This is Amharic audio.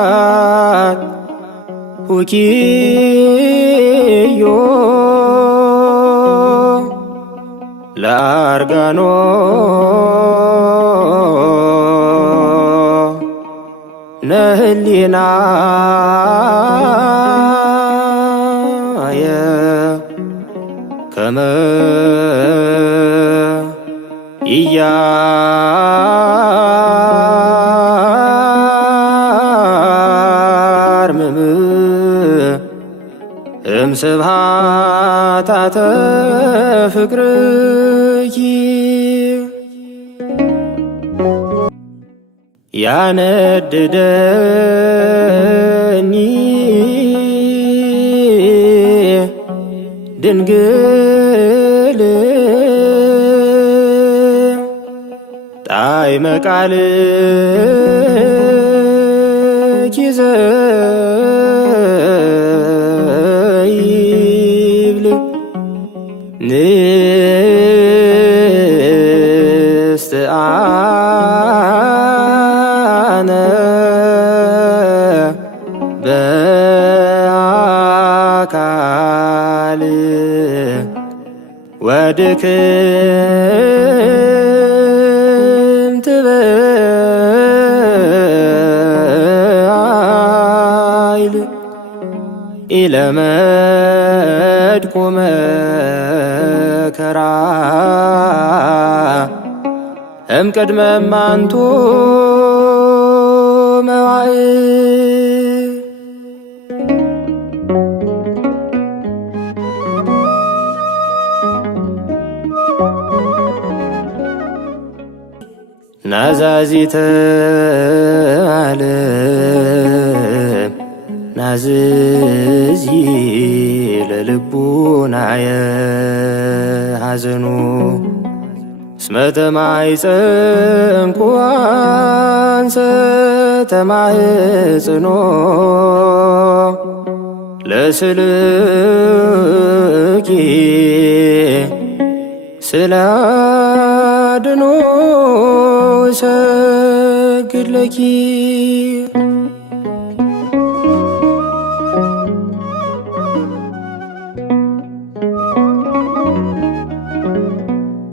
ስብሐት ውኪዮ ለአርጋኖ ነህሊናየ ከመ ኢያርምም እምስብሐታተ ፍቅርኪ ያነድደኒ ድንግል ጣዕመ ቃልኪ ዘይብል ንስትአነ በአካል ወድክምት በኃይል ኢለመድኩ መከራ እምቅድመ እማንቱ መዋዕል ናዛዚተ ዓለም ናዝዚ ለልቡናየ ሐዘኑ እስመ ተማኅፀንኩ አንሰ ተማኅፅኖ ለስልኪ ስለ አድኖ እሰግድ ለኪ